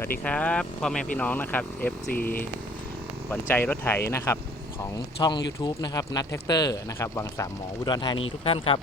วัสดีครับพ่อแม่พี่น้องนะครับ FC ขวัญใจรถไถนะครับของช่อง YouTube นะครับนัทแท็กเตอร์นะครับวังสามหมออุดรธานีทุกท่านครับ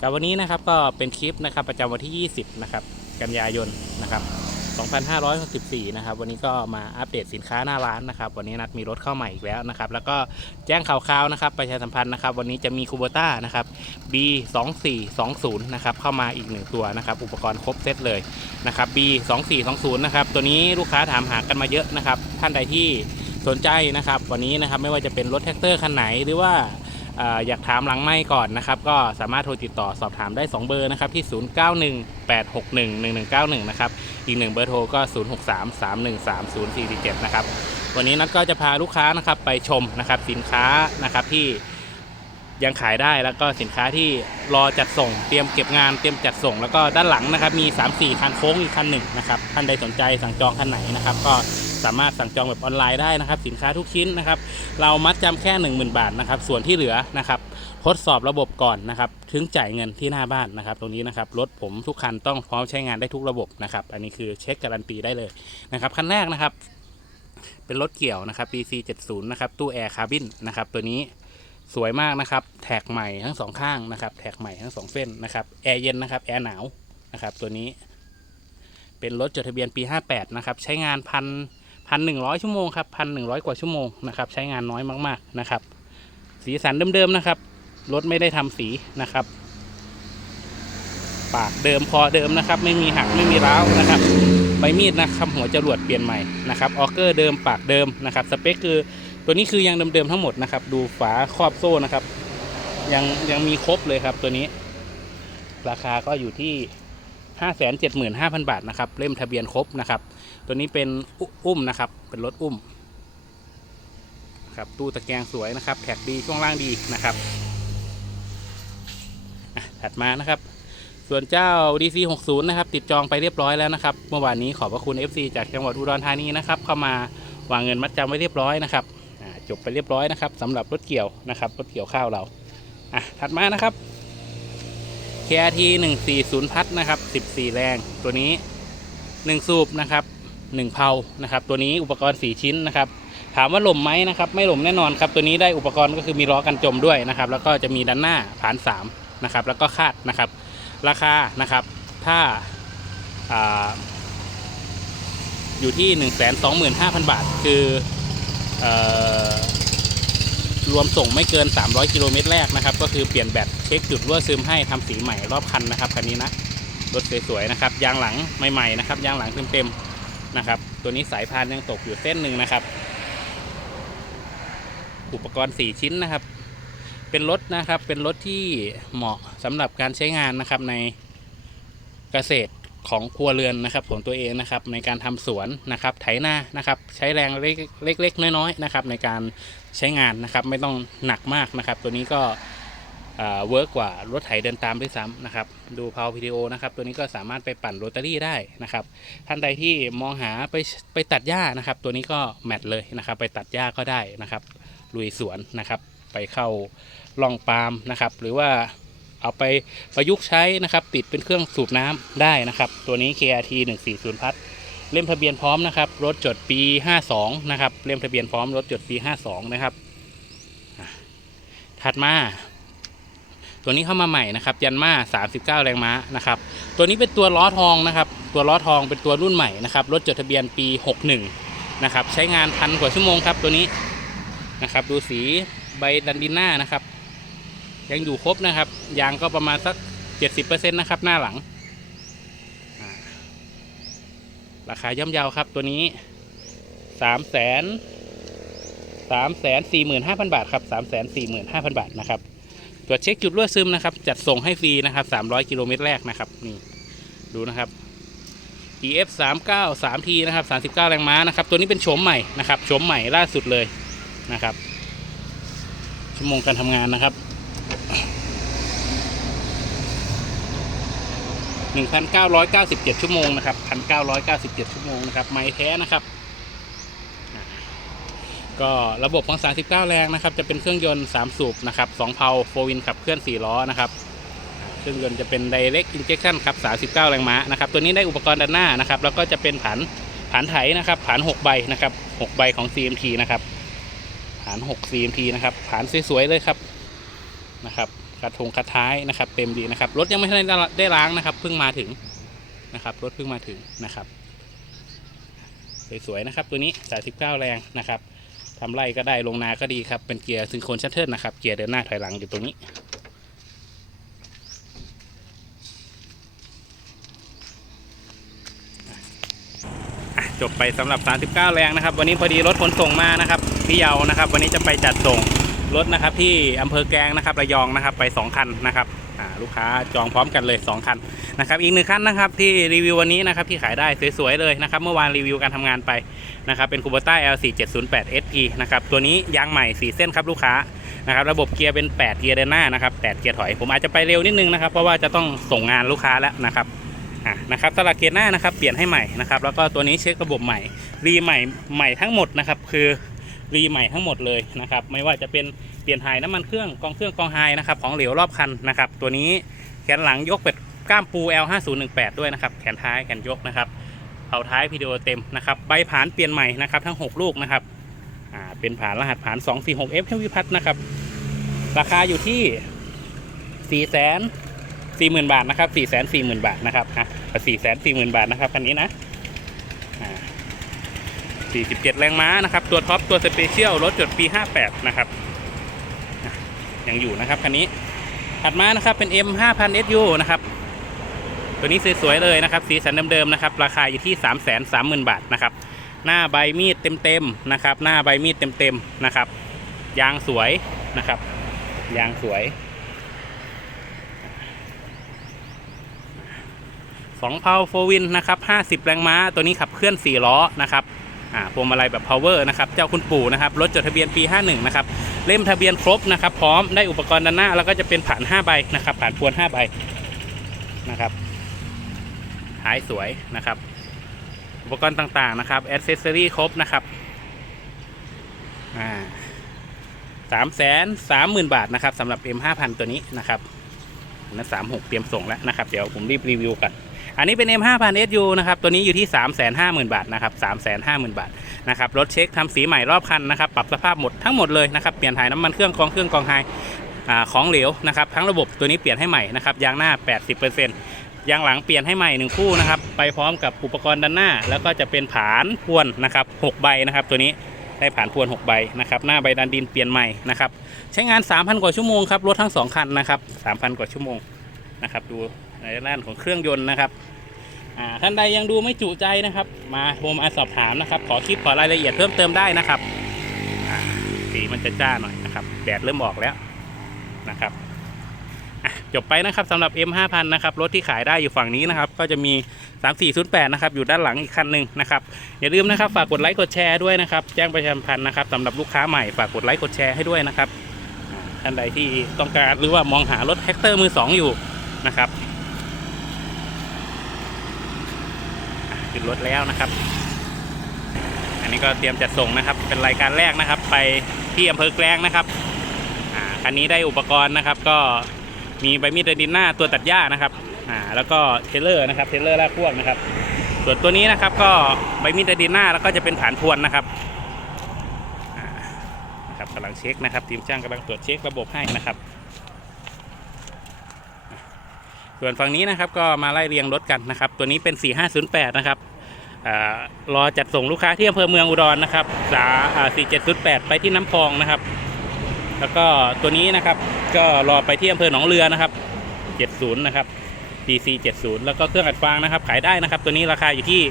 กับวันนี้นะครับก็เป็นคลิปนะครับประจำวันที่ 20 นะครับ กันยายนนะครับ 2564 นะครับ วันนี้ก็มาอัปเดตสินค้าหน้าร้านนะครับ วันนี้นัดมีรถเข้าใหม่อีกแล้วนะครับ แล้วก็แจ้งข่าวๆนะครับ ประชาสัมพันธ์นะครับ วันนี้จะมีคูโบต้านะครับ B 2 4 2 0 นะครับ เข้ามาอีกหนึ่งตัวนะครับ อุปกรณ์ครบเซตเลยนะครับ B 2 4 2 0 นะครับ ตัวนี้ลูกค้าถามหากันมาเยอะนะครับ ท่านใดที่สนใจนะครับ วันนี้นะครับ ไม่ว่าจะเป็นรถแท็กเตอร์คันไหนหรือว่า อยากถามหลังไม่ก่อนนะครับ ก็สามารถโทรติดต่อสอบถามได้ 2 เบอร์นะครับที่ 0918611191 นะครับ อีกหนึ่งเบอร์โทรก็ 0633130447 นะครับ วันนี้นัดก็จะพาลูกค้านะครับไปชมนะครับสินค้านะครับที่ยังขายได้แล้วก็สินค้าที่รอจัดส่ง เตรียมเก็บงานเตรียมจัดส่ง แล้วก็ด้านหลังนะครับมี 3-4 คันโค้งอีกคันหนึ่งนะครับท่านใดสนใจสั่งจองคันไหนนะครับ ก็ สามารถสั่งจองแบบออนไลน์ได้นะครับ สินค้าทุกชิ้นนะครับ เรามัดจำแค่ 10,000 บาทนะครับ ส่วนที่เหลือนะครับ ทดสอบระบบก่อนนะครับ ถึงจ่ายเงินที่หน้าบ้านนะครับ ตรงนี้นะครับรถผมทุกคันต้องพร้อมใช้งานได้ทุกระบบนะครับ อันนี้คือเช็คการันตีได้เลยนะครับคันแรกนะครับ เป็นรถเกี่ยวนะครับ BC 70นะครับตู้แอร์คาร์บินนะครับตัวนี้สวยมากนะครับ แท็กใหม่ทั้งสองข้างนะครับ แท็กใหม่ทั้งสองเส้นนะครับ แอร์เย็นนะครับ แอร์หนาวนะครับ ตัวนี้ เป็นรถจดทะเบียนปี 58 นะครับ ใช้งานพัน พันหนึ่งร้อยชั่วโมงครับพันหนึ่งร้อยกว่าชั่วโมงนะครับใช้งานน้อยมากๆนะครับ สีสันเดิมๆนะครับรถไม่ได้ทำสีนะครับ ปากเดิมคอเดิมนะครับ ไม่มีหักไม่มีร้าวนะครับใบมีดนะครับหัวจรวดเปลี่ยนใหม่นะครับออเกอร์เดิมปากเดิมนะครับสเปคคือตัวนี้คือยังเดิมๆทั้งหมดนะครับ ดูฝาครอบโซ่นะครับ ยังยังมีครบเลยครับตัวนี้ ราคาก็อยู่ที่ 575,000 บาทนะครับเล่มทะเบียนครบนะครับ ตัวนี้เป็นอุอุ้มนะครับ เป็นรถอุ้มครับตู้ตะแกรงสวยนะครับ แท็กดีช่วงล่างดีนะครับถัดมานะครับ ส่วนเจ้า DC 60นะครับ ติดจองไปเรียบร้อยแล้วนะครับ เมื่อวานนี้ขอบพระคุณ FC จากจังหวัดอุดรธานีนะครับเข้ามาวางเงินมัดจำไว้เรียบร้อยนะครับจบไปเรียบร้อยนะครับสำหรับรถเกี่ยวนะครับรถเกี่ยวข้าวเราอะถัดมานะครับ KRT 140พัทนะครับ 14 แรงตัวนี้ 1 สูบนะครับ 1เพานะครับตัวนี้อุปกรณ์ 4 ชิ้นนะครับถามว่าหล่มไหมนะครับไม่หล่มแน่นอนครับตัวนี้ได้อุปกรณ์ก็คือมีล้อกันจมด้วยนะครับแล้วก็จะมีด้านหน้าผาน3นะครับแล้วก็คาดนะครับราคานะครับถ้าอาอยู่ที่ 1 2 5 0 0 0 บาท คือออรวมส่งไม่เกิน 300 กิโลเมตรแรกนะครับ ก็คือเปลี่ยนแบตเช็คจุดรั่วซึมให้ทำสีใหม่รอบคันนะครับคันนี้นะรถสวยๆนะครับยางหลังใหม่ๆนะครับยางหลังเต็มๆ นะครับ ตัวนี้สายพานยังตกอยู่เส้นหนึ่งนะครับ อุปกรณ์ 4 ชิ้นนะครับ เป็นรถนะครับ เป็นรถที่เหมาะสำหรับการใช้งานนะครับในเกษตรของครัวเรือนนะครับของตัวเองนะครับในการทำสวนนะครับไถนานะครับใช้แรงเล็กๆน้อยๆนะครับในการใช้งานนะครับไม่ต้องหนักมากนะครับ ตัวนี้ก็ เวิร์กกว่ารถไถเดินตามด้วยซ้ำนะครับ ดูพาววิดีโอนะครับ ตัวนี้ก็สามารถไปปั่นโรตารี่ได้นะครับ ท่านใดที่มองหาไปไปตัดหญ้านะครับ ตัวนี้ก็แมทเลยนะครับ ไปตัดหญ้าก็ได้นะครับ ลุยสวนนะครับ ไปเข้าล่องปาล์มนะครับ หรือว่าเอาไปประยุกต์ใช้นะครับ ติดเป็นเครื่องสูบน้ำได้นะครับ ตัวนี้ KRT 140พัทเล่มทะเบียนพร้อมนะครับ รถจดปี 52 นะครับ เล่มทะเบียนพร้อมรถจดปี 52 นะครับ ถัดมา ตัวนี้เข้ามาใหม่นะครับยันมา 39 แรงม้านะครับตัวนี้เป็นตัวล้อทองนะครับตัวล้อทองเป็นตัวรุ่นใหม่นะครับรถจดทะเบียนปี 61 นะครับใช้งานพันกว่าชั่วโมงครับตัวนี้นะครับดูสีใบดันดินหน้านะครับ ยังอยู่ครบนะครับยางก็ประมาณสัก 70%นะครับหน้าหลัง ราคาย่อมเยาวครับตัวนี้ 3 0 0 0 0 0 3 4 5 0 0 0 บาทครับ 3 4 5 0 0 0 บาทนะครับ ตรวจเช็คจุดรั่วซึมนะครับ จัดส่งให้ฟรีนะครับ 300 กิโลเมตรแรกนะครับ นี่ดูนะครับ EF 3 9 3 T นะครับ 39 แรงม้านะครับ ตัวนี้เป็นโฉมใหม่นะครับโฉมใหม่ล่าสุดเลยนะครับ ชั่วโมงการทำงานนะครับ 1,997 ชั่วโมงนะครับ 1,997 ชั่วโมงนะครับ ไม้แท้นะครับ ก็ระบบของ 39 แรงนะครับ จะเป็นเครื่องยนต์ 3 สูบนะครับ2เพาโฟวินขับเคลื่อน 4 ล้อนะครับ เครื่องยนต์จะเป็น Direct Injection ครับ 39 แรงม้านะครับ ตัวนี้ได้อุปกรณ์ด้านหน้านะครับ แล้วก็จะเป็นผันผานไถนะครับผาน6 ใบนะครับ 6 ใบของ CMT นะครับผาน6 CMT นะครับผานสวยๆเลยครับนะครับกระทงกระท้ายนะครับ เต็มดีนะครับ รถยังไม่ได้ได้ล้างนะครับ เพิ่งมาถึงนะครับ รถเพิ่งมาถึงนะครับ สวยๆนะครับ ตัวนี้ 39 แรงนะครับ ทำไรก็ได้ลงนาก็ดีครับ เป็นเกียร์ซิงโครนชัตเทิลนะครับ เกียร์เดินหน้าถอยหลังอยู่ตรงนี้ จบไปสำหรับ 39 แรงนะครับ วันนี้พอดีรถขนส่งมานะครับพี่เยานะครับ วันนี้จะไปจัดส่งรถนะครับที่อำเภอแกลงนะครับระยองนะครับไป 2 คันนะครับ ลูกค้าจองพร้อมกันเลย 2 คันนะครับอีกหนึ่งคันนะครับที่รีวิววันนี้นะครับที่ขายได้สวยๆเลยนะครับเมื่อวานรีวิวการทำงานไปนะครับเป็นคูโบต้า L4 708 SP นะครับตัวนี้ยางใหม่ 4 เส้นครับลูกค้านะครับระบบเกียร์เป็น 8 เกียร์เดินหน้านะครับ8เกียร์ถอยผมอาจจะไปเร็วนิดนึงนะครับเพราะว่าจะต้องส่งงานลูกค้าแล้วนะครับอะนะครับสลักเกียร์หน้านะครับเปลี่ยนให้ใหม่นะครับแล้วก็ตัวนี้เช็คระบบใหม่ รีใหม่ใหม่ทั้งหมดนะครับคือรีใหม่ทั้งหมดเลยนะครับไม่ว่าจะเป็น เปลี่ยนถ่ายน้ำมันเครื่องกองเครื่องกองไฮนะครับของเหลวรอบคันนะครับ ตัวนี้แขนหลังยกเป็ดก้ามปู L5018 ด้วยนะครับแขนท้ายแขนยกนะครับเผาท้ายพีดีโอเต็มนะครับใบผานเปลี่ยนใหม่นะครับทั้ง 6 ลูกนะครับอ่าเป็นผานรหัสผาน 246F เทวิพัฒน์นะครับราคาอยู่ที่ 4 0 0 0 0สี่หมื่นบาทนะครับสี่แสนสี่หมื่นบาทนะครับฮะสี่แสนสี่หมื่นบาทนะครับคันนี้นะสี่สิบเจ็ดแรงม้านะครับ ตัวท็อปตัวสเปเชียลรถจดปีห้าแปดนะครับ ยังอยู่นะครับคันนี้ถัดมานะครับเป็น M 5 0 0 0 SU นะครับตัวนี้สวยๆเลยนะครับ สีสันเดิมๆนะครับ ราคาอยู่ที่ 3 3 0 0 0 0 บาทนะครับ หน้าใบมีดเต็มๆนะครับ หน้าใบมีดเต็มๆนะครับ ยางสวยนะครับ ยางสวย 2 เพาโฟวินนะครับ 50 แรงม้า ตัวนี้ขับเคลื่อน 4 ล้อนะครับ พวงมาลัยแบบ power นะครับ เจ้าคุณปู่นะครับ รถจดทะเบียนปี 51 นะครับ เล่มทะเบียนครบนะครับ พร้อมได้อุปกรณ์ด้านหน้า แล้วก็จะเป็นผ่าน 5 ใบนะครับ ผ่านพวน 5 ใบนะครับ ท้ายสวยนะครับ อุปกรณ์ต่างๆนะครับ a อ c e s s o r y ครบนะครับอ่าสามแสนสามหมื่นบาทนะครับสำหรับ M 5 0 0 0 ตัวนี้นะครับนั้นสามหกเตรียมส่งแล้วนะครับ เดี๋ยวผมรีบรีวิวกัน อันนี้เป็น M 5 0 0 0 SU นะครับตัวนี้อยู่ที่ 3 5 0 0 0 0 บาทนะครับ3 5 0 0 0 0 บาทนะครับรถเช็คทำสีใหม่รอบคันนะครับปรับสภาพหมดทั้งหมดเลยนะครับเปลี่ยนถ่ายน้ำมันเครื่องกองเครื่องกองไฮอ่าของเหลวนะครับทั้งระบบตัวนี้เปลี่ยนให้ใหม่นะครับยางหน้า 80%ยางหลังเปลี่ยนให้ใหม่หนึ่งคู่นะครับไปพร้อมกับอุปกรณ์ด้านหน้า แล้วก็จะเป็นผานพวนนะครับ6ใบนะครับตัวนี้ได้ผานพวน 6 ใบนะครับหน้าใบดันดินเปลี่ยนใหม่นะครับใช้งาน 3,000 กว่าชั่วโมงครับรถทั้ง 2 คันนะครับ3,000 กว่าชั่วโมงนะครับดู ในด้านของเครื่องยนต์นะครับท่านใดยังดูไม่จุใจนะครับ มาโทรมาสอบถามนะครับ ขอคลิปขอรายละเอียดเพิ่มเติมได้นะครับสีมันจะจ้าหน่อยนะครับ แดดเริ่มออกแล้วนะครับจบไปนะครับสำหรับ M 5 0 0 0 นะครับรถที่ขายได้อยู่ฝั่งนี้นะครับ ก็จะมี 3408 นะครับ อยู่ด้านหลังอีกคันหนึ่งนะครับ อย่าลืมนะครับ ฝากกดไลค์กดแชร์ด้วยนะครับ แจ้งประชาสัมพันธ์นะครับสำหรับลูกค้าใหม่ฝากกดไลค์กดแชร์ให้ด้วยนะครับท่านใดที่ต้องการหรือว่ามองหารถแท็กเตอร์มือสองอยู่นะครับ ขึ้นรถแล้วนะครับ อันนี้ก็เตรียมจัดส่งนะครับ เป็นรายการแรกนะครับ ไปที่อำเภอแกลงนะครับอ่าคันนี้ได้อุปกรณ์นะครับก็มีใบมีดดินดินหน้าตัวตัดหญ้านะครับอ่าแล้วก็เทเลอร์นะครับเทเลอร์ลากพ่วงนะครับ ส่วนตัวนี้นะครับก็ใบมีดดินดินหน้าแล้วก็จะเป็นฐานพวนนะครับอ่านะครับกำลังเช็คนะครับ ทีมช่างกำลังตรวจเช็คระบบให้นะครับ ส่วนฝั่งนี้นะครับก็มาไล่เรียงรถกันนะครับ ตัวนี้เป็น 4508 นะครับอรอจัดส่งลูกค้าที่อำเภอเมืองอุดรนะครับสาอ่า4708 ไปที่น้ำพองนะครับ แล้วก็ตัวนี้นะครับก็รอไปที่อำเภอหนองเรือนะครับ 70 นะครับ DC 70 แล้วก็เครื่องอัดฟางนะครับ ขายได้นะครับ ตัวนี้ราคาอยู่ที่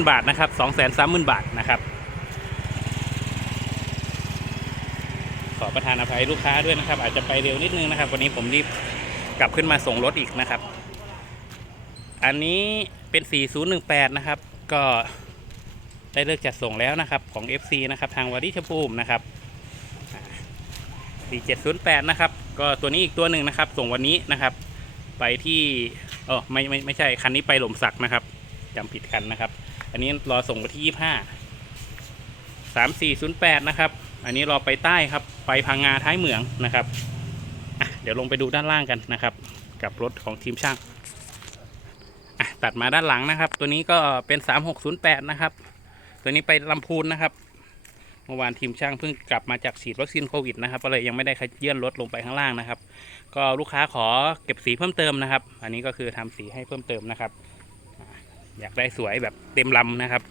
230,000 บาทนะครับ 230,000 บาทนะครับ ขอประทานอภัยลูกค้าด้วยนะครับ อาจจะไปเร็วนิดนึงนะครับ วันนี้ผมรีบ กลับขึ้นมาส่งรถอีกนะครับ อันนี้เป็น 4018 นะครับ ก็ได้เลิกจัดส่งแล้วนะครับของ FC นะครับทางวาริชภูมินะครับ 4708 นะครับ ก็ตัวนี้อีกตัวหนึ่งนะครับ ส่งวันนี้นะครับ ไปที่เออไม่ไม่ไม่ใช่คันนี้ไปหล่มสักนะครับจำผิดคันนะครับ อันนี้รอส่งวันที่ 25 3408 นะครับ อันนี้รอไปใต้ครับ ไปพังงาท้ายเหมืองนะครับ ดี๋ยวลงไปดูด้านล่างกันนะครับ กับรถของทีมช่างตัดมาด้านหลังนะครับ ตัวนี้ก็เป็นสามหกศูนะครับ ตัวนี้ไปลำพูนนะครับ เมื่อวานทีมช่างเพิ่งกลับมาจากฉีดวัคซีนโควิดนะครับก็เลยยังไม่ได้ขยื่นรถลงไปข้างล่างนะครับ ก็ลูกค้าขอเก็บสีเพิ่มเติมนะครับ อันนี้ก็คือทำสีให้เพิ่มเติมนะครับอ่าอยากได้สวยแบบเต็มลำนะครับ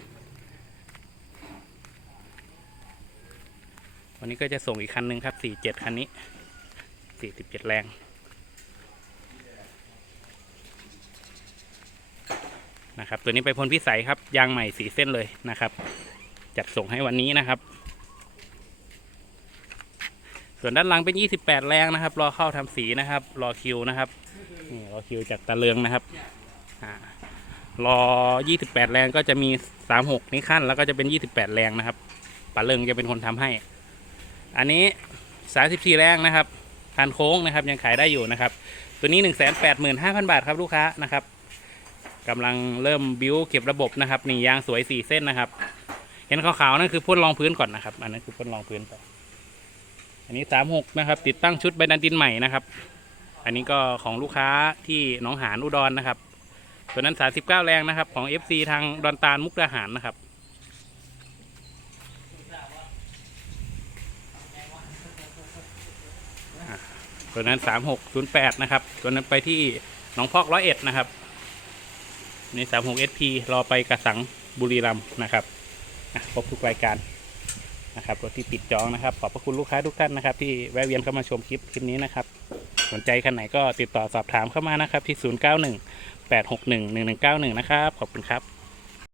วันนี้ก็จะส่งอีกคันหนึ่งครับ47คันนี้ 47แรงนะครับตัวนี้ไปพ่นพิสัยครับ ยางใหม่สีเส้นเลยนะครับ จัดส่งให้วันนี้นะครับ ส่วนด้านหลังเป็น 28 แรงนะครับ รอเข้าทำสีนะครับ รอคิวนะครับนี่รอคิวจากตะเลืองนะครับอ่ารอ 28 แรงก็จะมี 36 นี่ขั้น แล้วก็จะเป็น 28 แรงนะครับปาเลิงจะเป็นคนทำให้ อันนี้ 34 แรงนะครับ คันโค้งนะครับ ยังขายได้อยู่นะครับ ตัวนี้ 185,000 บาทครับลูกค้านะครับกำลังเริ่มบิวเก็บระบบนะครับนี่ยางสวย4เส้นนะครับ เห็นขาวๆนั่นคือพ่นรองพื้นก่อนนะครับ อันนั้นคือพ่นรองพื้นก่อนอันนี้36นะครับ ติดตั้งชุดไบดันตินใหม่นะครับ อันนี้ก็ของลูกค้าที่หนองหานอุดรนะครับตัวนั้น39แรงนะครับ ของ FC ทางดอนตาลมุกดาหารนะครับ ตัวนั้น3608นะครับ ตัวนั้นไปที่หนองพอกร้อยเอ็ดนะครับ ใน36 SP รอไปกระสังบุรีรัมย์นะครับอะครบทุกรายการนะครับรถที่ติดจองนะครับ ขอบพระคุณลูกค้าทุกท่านนะครับ ที่แวะเวียนเข้ามาชมคลิปคลิปนี้นะครับ สนใจคันไหนก็ติดต่อสอบถามเข้ามานะครับที่ 091 861 1191 นะครับ ขอบคุณครับ